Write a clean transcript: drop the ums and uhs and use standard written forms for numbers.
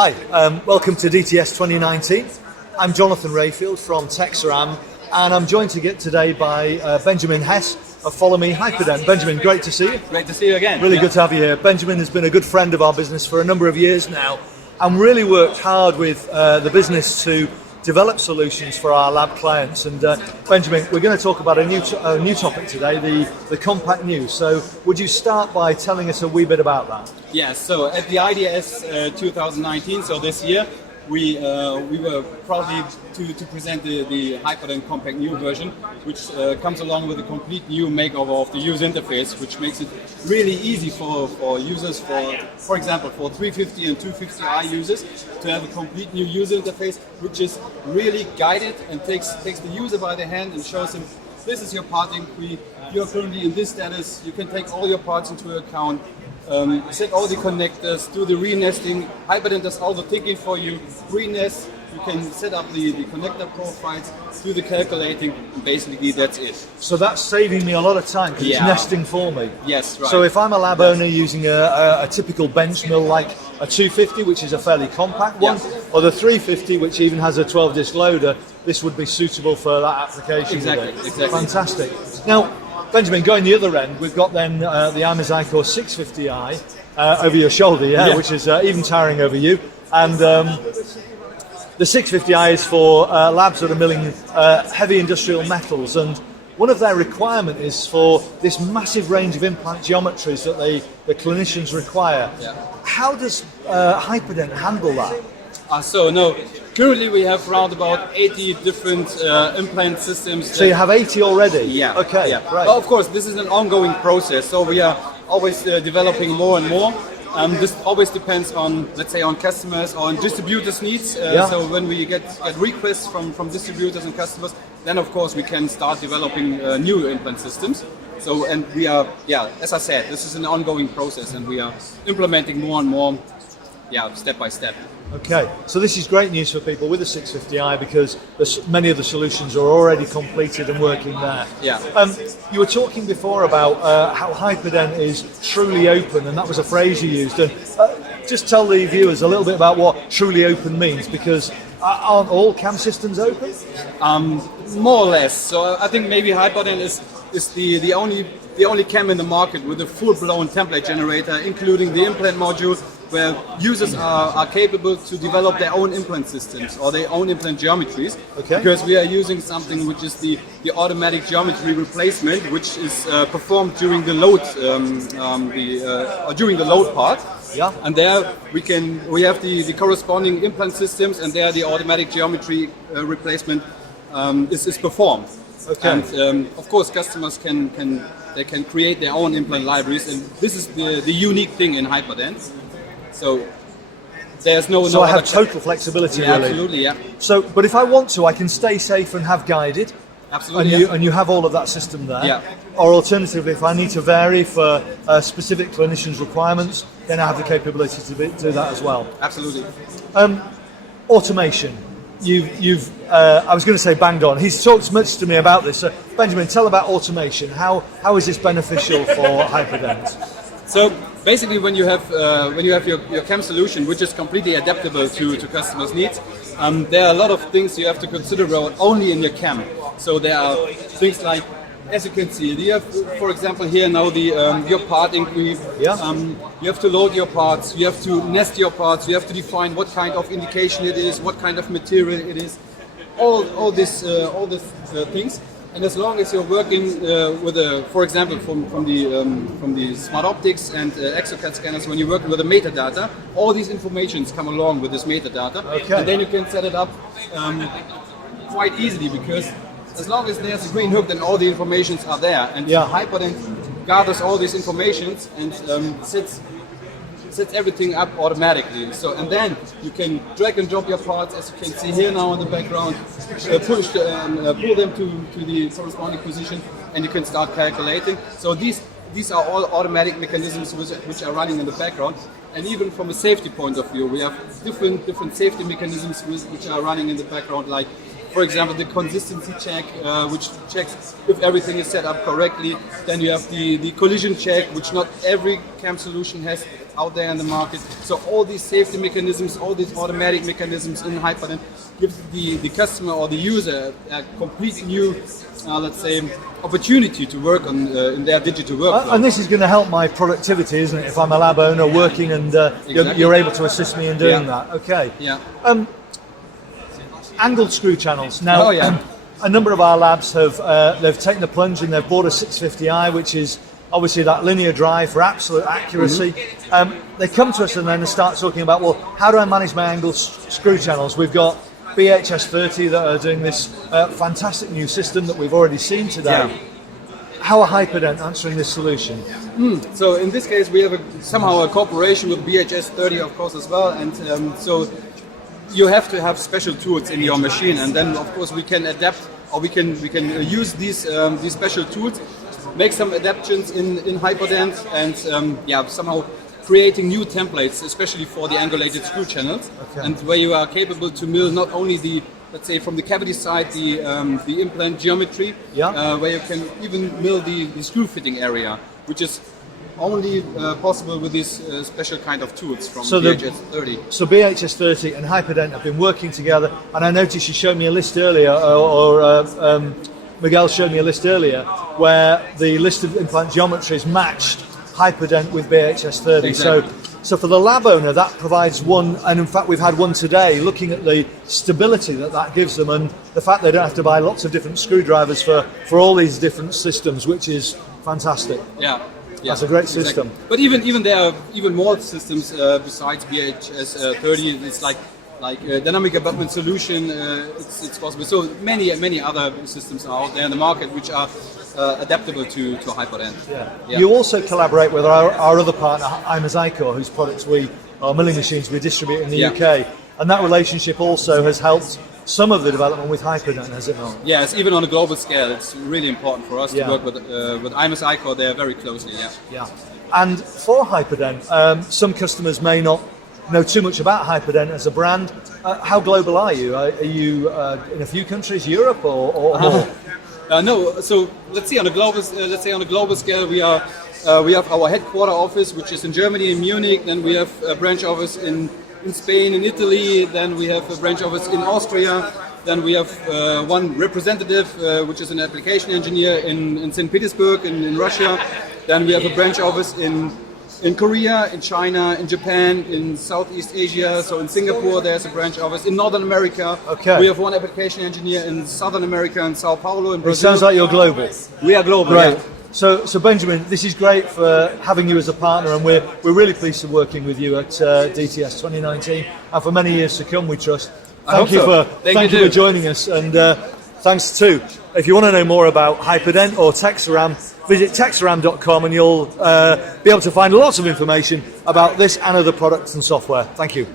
Hi, welcome to DTS 2019. I'm Jonathan Rayfield from Texaram, and I'm joined today by Benjamin Hesse of Follow Me Hyperdent. Benjamin, great to see you. Great to see you again. Really good to have you here. Benjamin has been a good friend of our business for a number of years now, and really worked hard with the business to develop solutions for our lab clients. And Benjamin, we're going to talk about a new topic today, the compact new. So would you start by telling us a wee bit about that? Yes, so at the IDS 2019, so this year, we were proudly to present the Hyperdent Compact New version, which comes along with a complete new makeover of the user interface, which makes it really easy for users, for example, for 350 and 250i users, to have a complete new user interface, which is really guided and takes the user by the hand and shows him, this is your part inquiry, you're currently in this status, you can take all your parts into account, set all the connectors, do the re-nesting. Hyperdent does all the thinking for you. Re-nest, you can set up the connector profiles, do the calculating, and basically that's it. So that's saving me a lot of time because it's nesting for me. Yes, right. So if I'm a lab owner using a typical bench mill like a 250, which is a fairly compact one, or the 350, which even has a 12-disc loader, this would be suitable for that application. Exactly. Fantastic. Now, Benjamin, going the other end, we've got then the Core 650i over your shoulder, which is even towering over you. And the 650i is for labs that are milling heavy industrial metals. And one of their requirements is for this massive range of implant geometries that the clinicians require. Yeah. How does Hyperdent handle that? Currently we have around about 80 different implant systems. So you have 80 already? Yeah. Okay, yeah. right. Well, of course, this is an ongoing process, so we are always developing more and more. This always depends on, let's say, on customers or on distributors' needs. So when we get requests from distributors and customers, then of course we can start developing new implant systems. So, and we are, as I said, this is an ongoing process, and we are implementing more and more, step by step. Okay, so this is great news for people with the 650i because many of the solutions are already completed and working there. Yeah. You were talking before about how Hyperdent is truly open, and that was a phrase you used. And just tell the viewers a little bit about what truly open means, because aren't all CAM systems open? More or less. So I think maybe Hyperdent is the only CAM in the market with a full-blown template generator, including the implant module, where users are capable to develop their own implant systems or their own implant geometries. Okay. Because we are using something which is the automatic geometry replacement, which is performed during the load during the load part. Yeah. And there we have the corresponding implant systems, and there the automatic geometry replacement is performed. Okay. And of course, customers can create their own implant libraries, and this is the unique thing in Hyperdent. So there's no. So I have total flexibility, really. Absolutely, yeah. So, but if I want to, I can stay safe and have guided. Absolutely. And you have all of that system there. Yeah. Or alternatively, if I need to vary for specific clinicians' requirements, then I have the capability to do that as well. Absolutely. Automation. I was going to say banged on. He's talked much to me about this. So Benjamin, tell about automation. How is this beneficial for Hyperdent? So basically, when you have your CAM solution, which is completely adaptable to customers' needs, there are a lot of things you have to consider only in your CAM. So there are things like, as you can see, you have, for example, here now your part inquiry. Yeah. You have to load your parts. You have to nest your parts. You have to define what kind of indication it is, what kind of material it is. All these things. And as long as you're working for example, from the smart optics and exocad scanners, when you're working with the metadata, all these informations come along with this metadata, and then you can set it up quite easily, because as long as there's a green hook, then all the informations are there, and Hyperdent gathers all these informations and sets everything up automatically. So, and then you can drag and drop your parts, as you can see here now in the background, pull them to the corresponding position, and you can start calculating. So these are all automatic mechanisms which are running in the background. And even from a safety point of view, we have different safety mechanisms which are running in the background, like, for example, the consistency check, which checks if everything is set up correctly. Then you have the collision check, which not every CAM solution has. out there in the market. So all these safety mechanisms, all these automatic mechanisms in Hyperdent give the customer or the user a complete new, let's say, opportunity to work on in their digital workflow. And this is going to help my productivity, isn't it? If I'm a lab owner working and Exactly. you're able to assist me in doing Yeah. that. Okay. Yeah. Angled screw channels. Now, Oh, yeah. a number of our labs have they've taken the plunge and they've bought a 650i, which is obviously that linear drive for absolute accuracy. They come to us and then they start talking about, well, how do I manage my angled screw channels? We've got BHS30 that are doing this fantastic new system that we've already seen today. Yeah. How are Hyperdent answering this solution? So in this case, we have somehow a cooperation with BHS30, of course, as well, and so you have to have special tools in your machine, and then of course we can adapt, or we can use these special tools, make some adaptations in Hyperdent, and somehow creating new templates, especially for the angulated screw channels, and where you are capable to mill not only the, let's say, from the cavity side, the implant geometry, where you can even mill the screw fitting area, which is only possible with these special kind of tools from BHS30. So BHS30 and Hyperdent have been working together, and I noticed you showed me a list earlier, Miguel showed me a list earlier, where the list of implant geometries matched Hyperdent with BHS30. Exactly. So for the lab owner, that provides one, and in fact we've had one today, looking at the stability that gives them, and the fact they don't have to buy lots of different screwdrivers for all these different systems, which is fantastic. Yeah. That's a great system. Exactly. But even there are even more systems besides BHS30. It's like dynamic abutment solution. It's possible. So many other systems are out there in the market which are adaptable to Hyperdent. Yeah. You also collaborate with our other partner, Imazicor, whose products our milling machines we distribute in the UK, and that relationship also has helped some of the development with Hyperdent, has it not? Yes, even on a global scale, it's really important for us to work with Imazicor there very closely. Yeah. And for Hyperdent, some customers may not know too much about Hyperdent as a brand. How global are you? Are you in a few countries, Europe, or more? No. So let's say on a global scale, we have our headquarter office, which is in Germany, in Munich. Then we have a branch office in Spain, in Italy. Then we have a branch office in Austria. Then we have one representative, which is an application engineer in St. Petersburg, in Russia. Then we have a branch office in Korea, in China, in Japan, in Southeast Asia. So in Singapore, there's a branch office. In Northern America, we have one application engineer in Southern America, in Sao Paulo, in Brazil. It sounds like you're global. We are global. Right. Yeah. So Benjamin, this is great for having you as a partner, and we're really pleased to be working with you at DTS 2019, and for many years to come, we trust. Thank you for joining us, and thanks too. If you want to know more about Hyperdent or Texaram, visit texaram.com and you'll be able to find lots of information about this and other products and software. Thank you.